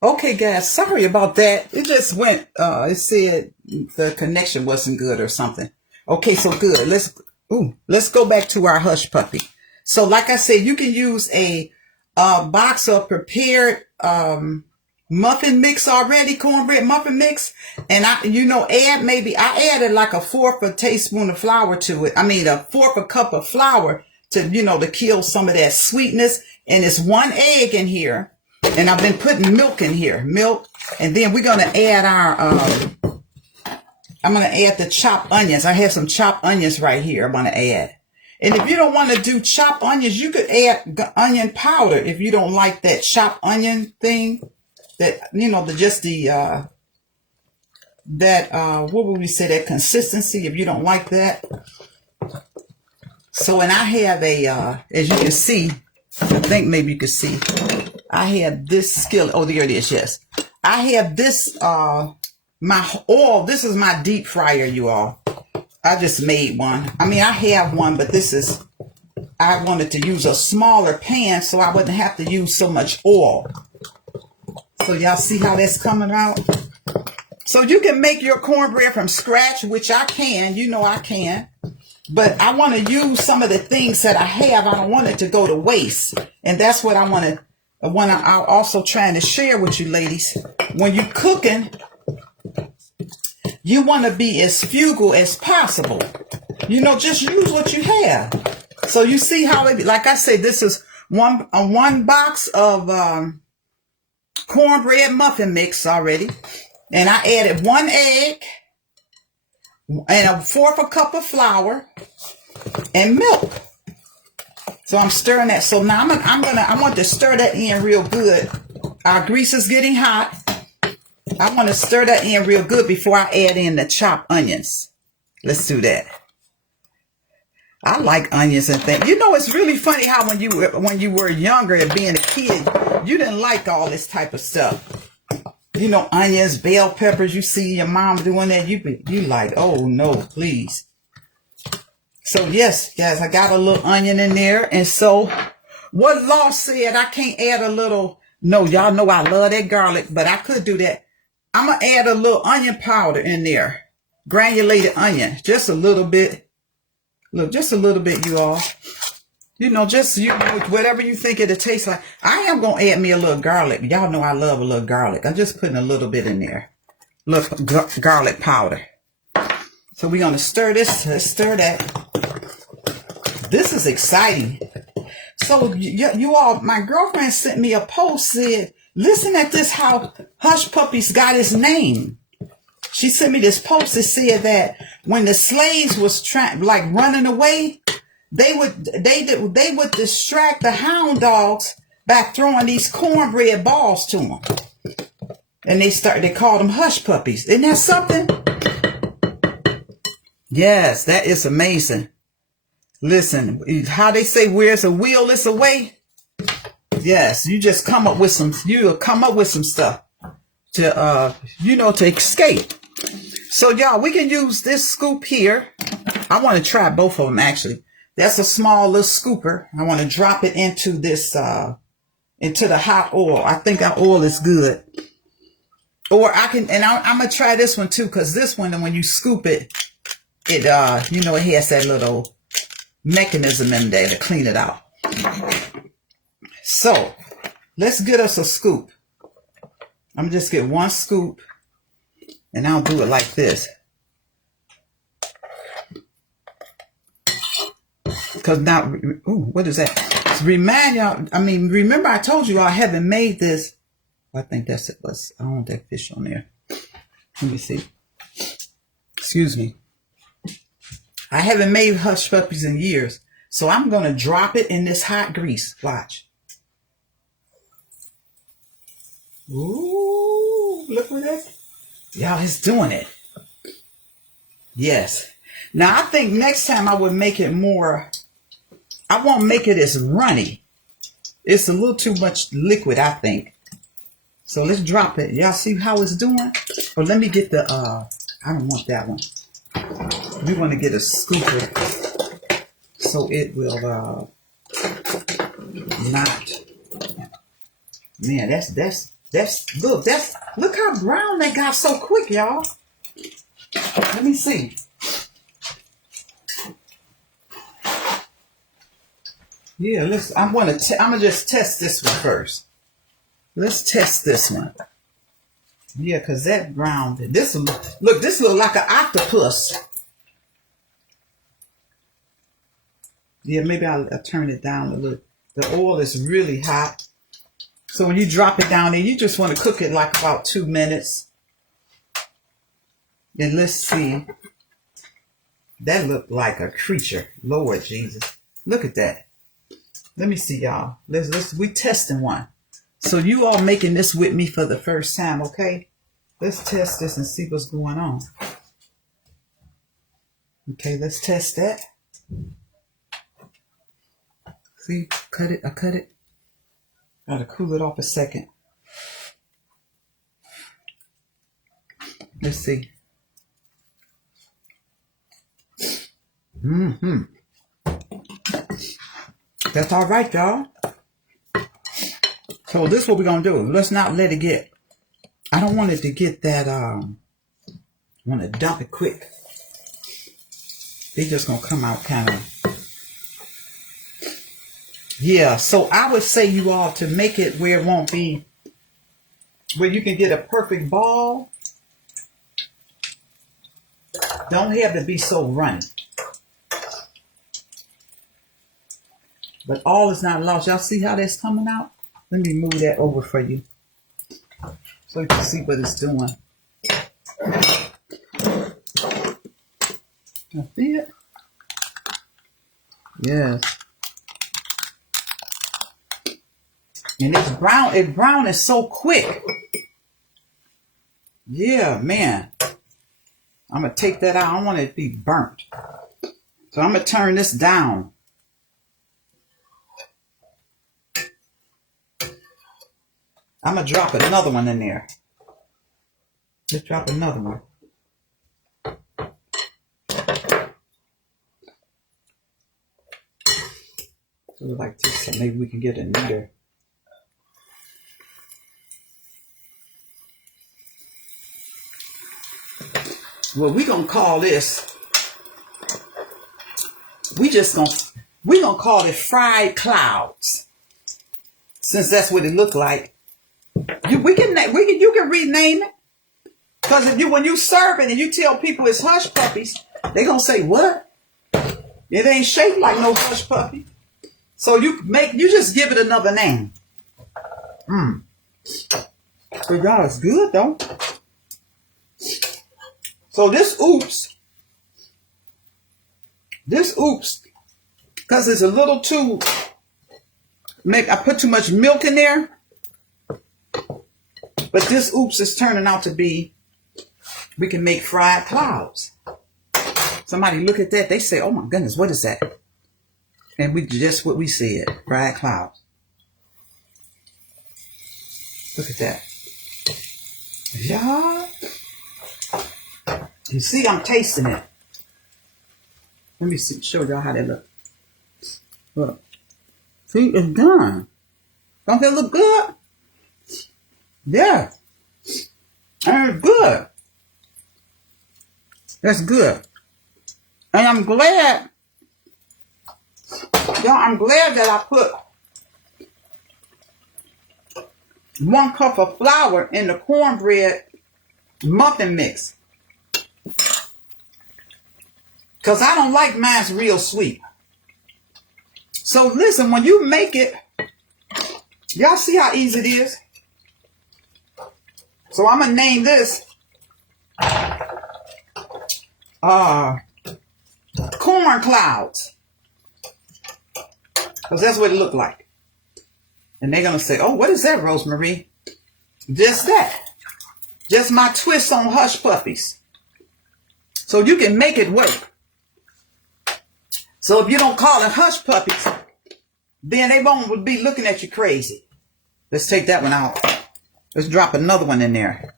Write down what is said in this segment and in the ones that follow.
Okay, guys, sorry about that. It just went, it said the connection wasn't good or something. Okay, so good. Let's go back to our hush puppy. So like I said, you can use a box of prepared, muffin mix already, cornbread muffin mix. And I added like a fourth of a teaspoon of flour to it. I mean, a fourth a cup of flour to kill some of that sweetness. And it's one egg in here. And I've been putting milk in here, and then we're going to add I'm going to add the chopped onions. I have some chopped onions right here I'm going to add. And if you don't want to do chopped onions, you could add onion powder if you don't like that chopped onion thing. What would we say, that consistency, if you don't like that. So, and I have as you can see, I think maybe you can see, I have this skillet. Oh, there it is. Yes. I have this, my oil. This is my deep fryer, you all. I just made one. I mean, I have one, but I wanted to use a smaller pan so I wouldn't have to use so much oil. So y'all see how that's coming out? So you can make your cornbread from scratch, which I can, I can. But I want to use some of the things that I have. I don't want it to go to waste. And that's what I'm also trying to share with you ladies. When you're cooking, you want to be as frugal as possible. Just use what you have. So you see how like I said, this is one box of cornbread muffin mix already. And I added one egg and a fourth a cup of flour and milk. So I'm stirring that. So now I want to stir that in real good. Our grease is getting hot. I want to stir that in real good before I add in the chopped onions. Let's do that. I like onions and things. It's really funny how when you were younger and being a kid, you didn't like all this type of stuff. Onions, bell peppers. You see your mom doing that, you like, oh no, please. So yes, guys, I got a little onion in there. And so what Law said, I can't add a little. No, y'all know I love that garlic, but I could do that. I'm going to add a little onion powder in there. Granulated onion. Just a little bit. Look, just a little bit, you all. Whatever you think it'll taste like. I am going to add me a little garlic. Y'all know I love a little garlic. I'm just putting a little bit in there. Look, garlic powder. So we're going to stir this. Let's stir that. This is exciting. So you all, my girlfriend sent me a post, said, listen at this, how Hush Puppies got its name. She sent me this post that said that when the slaves was running away, they would distract the hound dogs by throwing these cornbread balls to them. And they called them Hush Puppies. Isn't that something? Yes, that is amazing. Listen, how they say, where's a will, it's a way. Yes, you just you'll come up with some stuff to, to escape. So y'all, we can use this scoop here. I want to try both of them actually. That's a small little scooper. I want to drop it into this, into the hot oil. I think our oil is good. Or I'm going to try this one too, because this one, when you scoop it, it has that little mechanism in there to clean it out. So let's get us a scoop. I'm gonna just get one scoop and I'll do it like this. Because now, what is that? To remind y'all, remember I told you I haven't made this. I think that's it. I don't want that fish on there. Let me see. Excuse me. I haven't made Hush Puppies in years. So I'm going to drop it in this hot grease. Watch. Ooh, look at that. Y'all, it's doing it. Yes. Now, I think next time I would make it more, I won't make it as runny. It's a little too much liquid, I think. So let's drop it. Y'all see how it's doing? Or let me get the, I don't want that one. We want to get a scooper so it will not. Man, that's Look how brown that got so quick, y'all. Let me see. Yeah, I'm gonna just test this one first. Let's test this one. Yeah, cause that brown. This look like an octopus. Yeah, maybe I'll turn it down a little. The oil is really hot. So when you drop it down there, you just want to cook it like about 2 minutes. And let's see. That looked like a creature. Lord Jesus. Look at that. Let me see, y'all. We testing one. So you all making this with me for the first time, okay? Let's test this and see what's going on. Okay, let's test that. See, I cut it. Gotta cool it off a second. Let's see. That's all right, y'all. So this is what we're gonna do. Let's not let it get. I don't want it to get that. I want to dump it quick. They just gonna come out kind of. Yeah, so I would say you all to make it where it won't be, where you can get a perfect ball. Don't have to be so runny. But all is not lost. Y'all see how that's coming out? Let me move that over for you so you can see what it's doing. You see it? Yes. And it's brown. It's brown is so quick. Yeah, man. I'm going to take that out. I don't want it to be burnt. So I'm going to turn this down. I'm going to drop another one in there. Let's drop another one. Do it like this so maybe we can get it neater. Well, we're going to call this, we're going to call it fried clouds. Since that's what it looked like. You can rename it. Because when you serve it and you tell people it's hush puppies, they're going to say, what? It ain't shaped like no hush puppy. So you just give it another name. So y'all, it's good though. So this oops, because it's a little too, I put too much milk in there. But this oops is turning out to be, we can make fried clouds. Somebody look at that, they say, oh my goodness, what is that? And just what we said, fried clouds. Look at that. Yeah. You see, I'm tasting it. Let me show y'all how they look. Look. See, it's done. Don't they look good? Yeah. And it's good. That's good. And I'm glad, y'all, that I put 1 cup of flour in the cornbread muffin mix. Because I don't like mine's real sweet. So listen, when you make it, y'all see how easy it is? So I'm going to name this corn clouds. Because that's what it looked like. And they're going to say, oh, what is that, Rosemary? Just that. Just my twist on hush puppies. So you can make it work. So if you don't call it hush puppies, then they won't be looking at you crazy. Let's take that one out. Let's drop another one in there.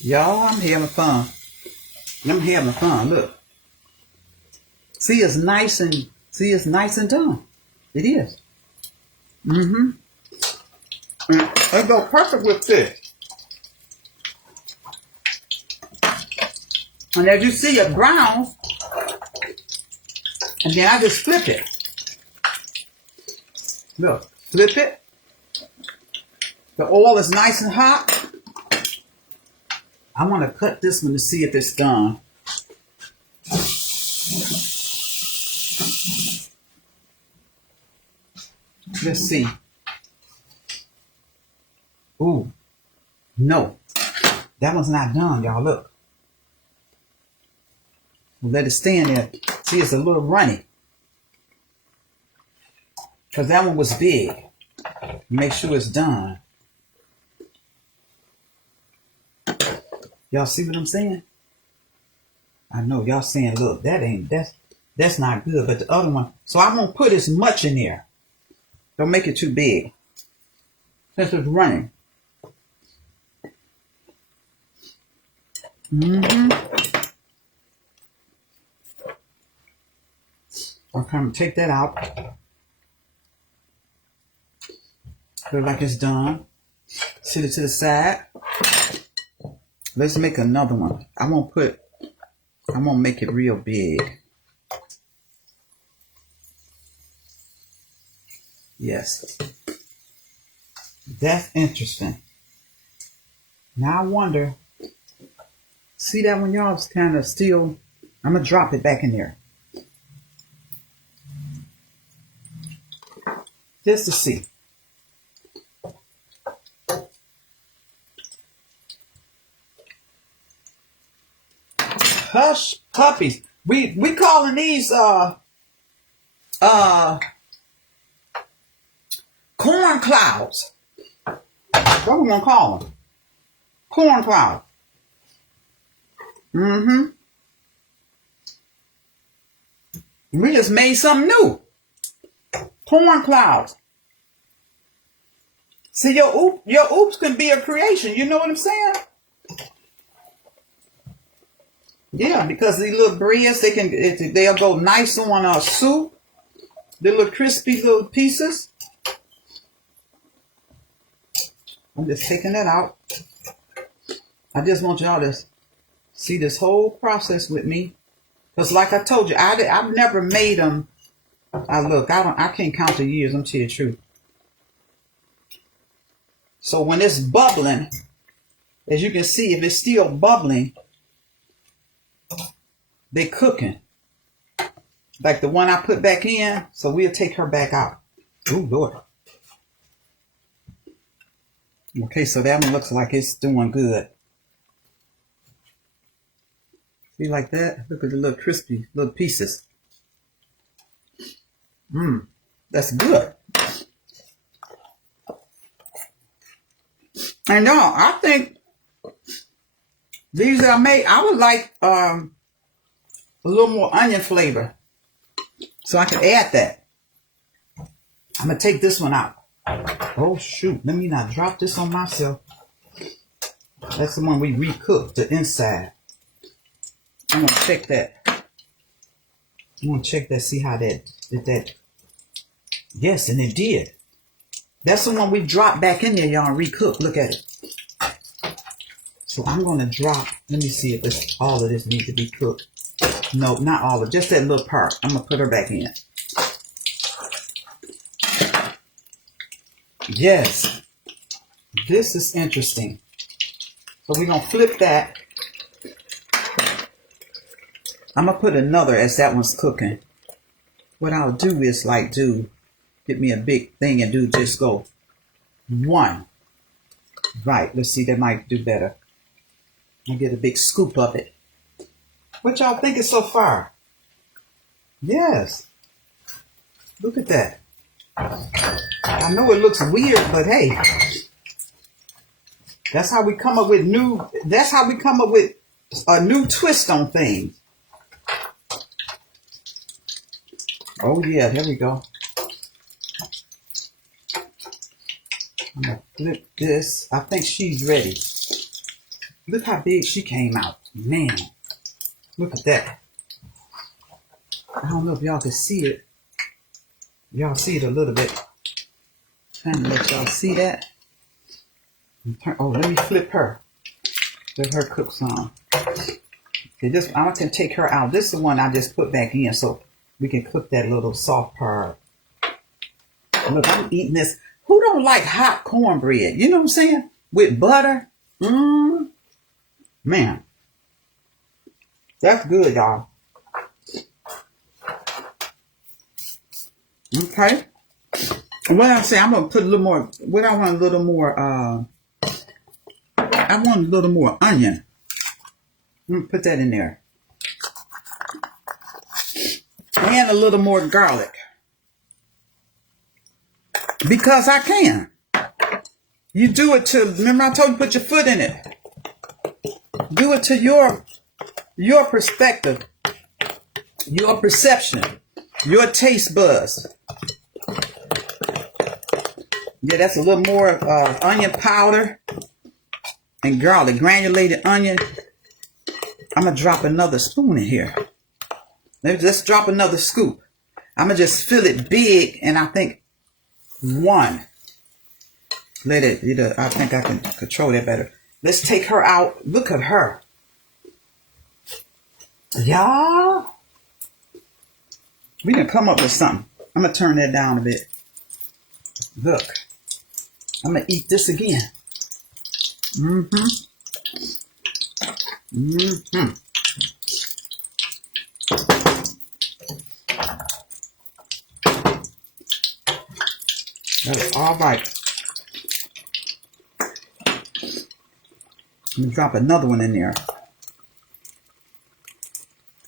Y'all, I'm having fun. I'm having fun. Look. See, it's nice and done. It is. Mm-hmm. It goes perfect with fish. And as you see, it browns. And then I just flip it. Look, flip it. The oil is nice and hot. I want to cut this one to see if it's done. Let's see. Ooh, no. That one's not done, y'all. Look. Let it stand there. See, it's a little runny. Because that one was big. Make sure it's done. Y'all see what I'm saying? I know y'all saying, look, that's not good. But the other one, so I won't put as much in there. Don't make it too big. Since it's running. Mm-hmm. I'll come and take that out. Look like it's done. Set it to the side. Let's make another one. I'm gonna make it real big. Yes. That's interesting. Now I wonder, see that one, y'all? It's kind of still, I'm gonna drop it back in there. Just to see. Hush puppies. We calling these corn clouds. What we gonna call them? Corn clouds. Mm-hmm. We just made something new. Corn clouds. See, your oops can be a creation. You know what I'm saying? Yeah, because these little breads, they'll go nice on soup. The little crispy little pieces. I'm just taking that out. I just want y'all to see this whole process with me. Because like I told you, I've never made them. I can't count the years, I'm telling you the truth. So when it's bubbling, as you can see, if it's still bubbling, they cooking. Like the one I put back in, so we'll take her back out. Ooh, Lord. Okay, so that one looks like it's doing good. See like that? Look at the little crispy little pieces. That's good. And y'all, I think these are made, I would like a little more onion flavor. So I can add that. I'm going to take this one out. Oh, shoot. Let me not drop this on myself. That's the one we recooked, the inside. I'm going to check that. I'm going to check that, see how that did that. Yes, and it did. That's the one we dropped back in there, y'all, and recooked. Look at it. So I'm going to drop. Let me see if all of this needs to be cooked. No, not all of it. Just that little part. I'm going to put her back in. Yes. This is interesting. So we're going to flip that. I'm going to put another as that one's cooking. What I'll do is get me a big thing and just go one. Right. Let's see. That might do better. I'll get a big scoop of it. What y'all thinking so far? Yes. Look at that. I know it looks weird, but hey. That's how we come up with a new twist on things. Oh yeah, there we go. I'm gonna flip this. I think she's ready. Look how big she came out. Man. Look at that. I don't know if y'all can see it. Y'all see it a little bit. Trying to let y'all see that. Oh, let me flip her. Let her cook some. Okay, this I can take her out. This is the one I just put back in so we can cook that little soft part. Look, I'm eating this. Who don't like hot cornbread? You know what I'm saying? With butter. Man. That's good, y'all. Okay. What I say, I'm gonna put a little more. What I want a little more. I want a little more onion. I'm gonna put that in there, and a little more garlic because I can. You do it to. Remember, I told you put your foot in it. Do it to your perspective, your perception, your taste buds. Yeah, that's a little more onion powder and garlic, granulated onion. I'm going to drop another spoon in here. Let's drop another scoop. I'm going to just fill it big, and I think one. I think I can control that better. Let's take her out. Look at her. Y'all. We can come up with something. I'm going to turn that down a bit. Look. I'm going to eat this again. That's all right. I'm going to drop another one in there.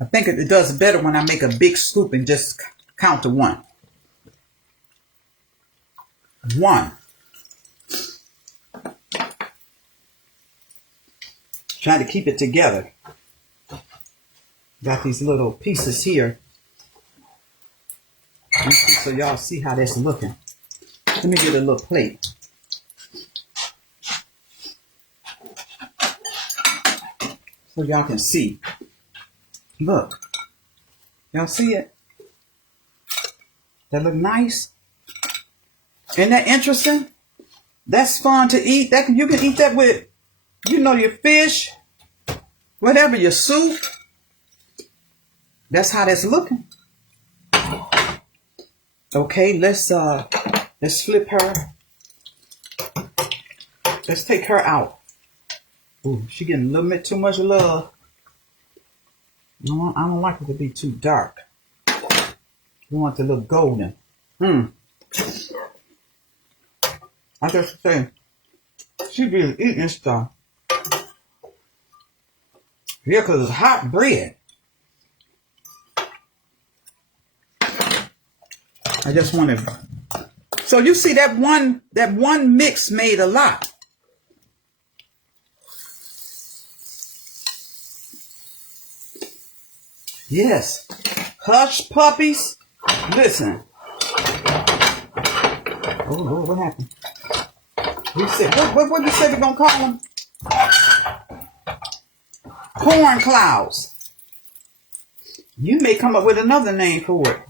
I think it does better when I make a big scoop and just count to one. One. Trying to keep it together. Got these little pieces here. So y'all see how that's looking. Let me get a little plate. So y'all can see. Look. Y'all see it? That look nice? Isn't that interesting? That's fun to eat. You can eat that with, your fish, whatever, your soup. That's how that's looking. Okay, let's flip her. Let's take her out. Ooh, she getting a little bit too much love. No, I don't like it to be too dark. We want it to look golden. I just say, she be eating stuff. Yeah, because it's hot bread. I just want to. So you see that one mix made a lot. Yes. Hush puppies. Listen. Oh Lord, what happened? We said what you say we're gonna call them? Corn clouds. You may come up with another name for it.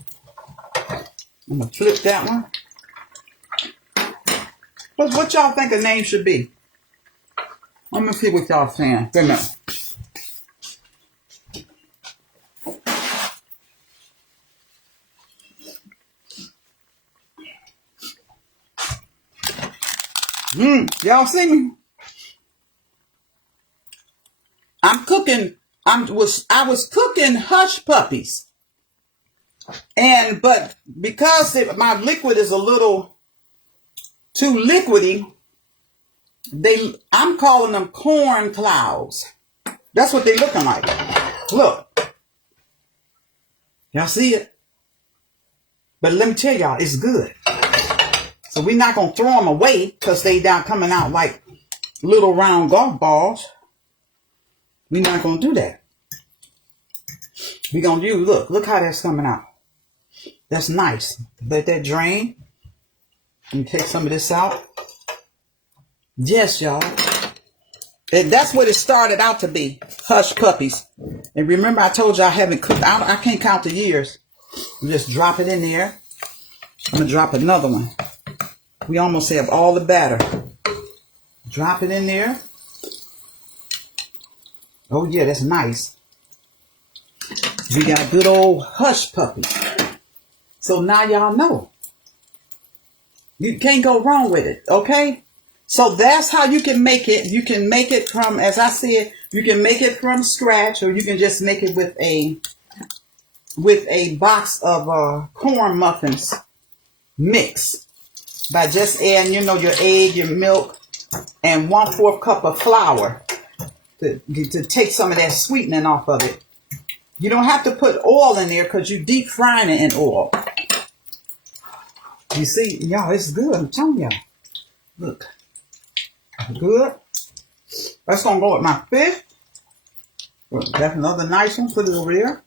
I'm gonna flip that one. What y'all think a name should be? Let me see what y'all saying. Wait a minute. Y'all see me? I'm cooking. I was cooking hush puppies, but because my liquid is a little too liquidy, I'm calling them corn clouds. That's what they're looking like. Look, y'all see it? But let me tell y'all, it's good. So we're not gonna throw them away because they down coming out like little round golf balls. We're not gonna do that. We're gonna use, look how that's coming out. That's nice. Let that drain. Let me take some of this out. Yes, y'all. And that's what it started out to be. Hush puppies. And remember, I told you I haven't cooked. I can't count the years. Just drop it in there. I'm gonna drop another one. We almost have all the batter. Drop it in there. Oh yeah, that's nice. We got good old hush puppy. So now y'all know. You can't go wrong with it, okay? So that's how you can make it. You can make it from, as I said, you can make it from scratch, or you can just make it with a box of corn muffins mix by just adding, you know, your egg, your milk, and 1/4 cup of flour to take some of that sweetening off of it. You don't have to put oil in there because you deep frying it in oil. You see, y'all, it's good. I'm telling y'all. Look. Good. That's going to go with my fish. That's another nice one. Put it over there.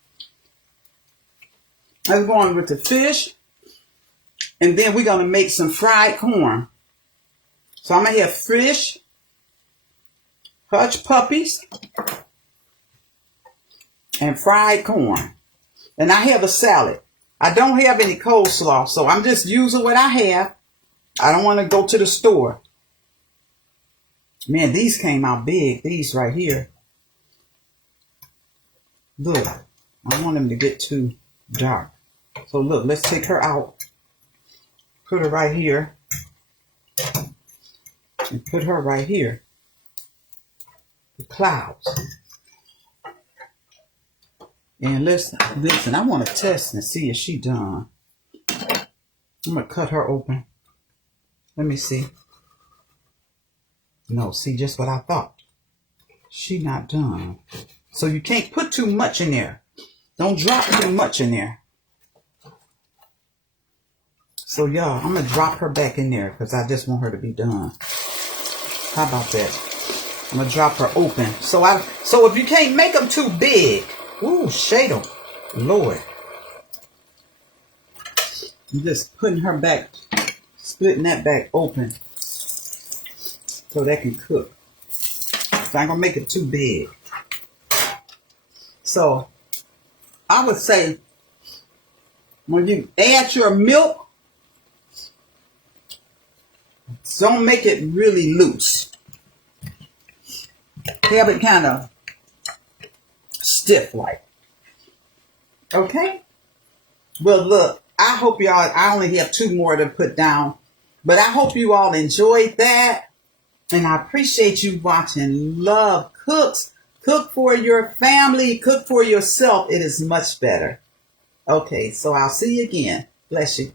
That's going with the fish. And then we're going to make some fried corn. So I'm going to have fish, hush puppies, and fried corn. And I have a salad. I don't have any coleslaw, so I'm just using what I have. I don't want to go to the store. Man, these came out big. These right here. Look, I don't want them to get too dark. So look, let's take her out. Put her right here. And put her right here. The clouds. And listen, I want to test and see if she done. I'm going to cut her open. Let me see. No, see, just what I thought. She not done. So you can't put too much in there. Don't drop too much in there. So y'all, I'm going to drop her back in there because I just want her to be done. How about that? I'm going to drop her open. So if you can't make them too big. Ooh, shade them. Lord. I'm just putting her back, splitting that back open so that can cook. So I'm going to make it too big. So I would say when you add your milk, don't make it really loose. Have it kind of stiff like. Okay? Well, look, I hope y'all, I only have 2 more to put down, but I hope you all enjoyed that. And I appreciate you watching Love Cooks. Cook for your family. Cook for yourself. It is much better. Okay, so I'll see you again. Bless you.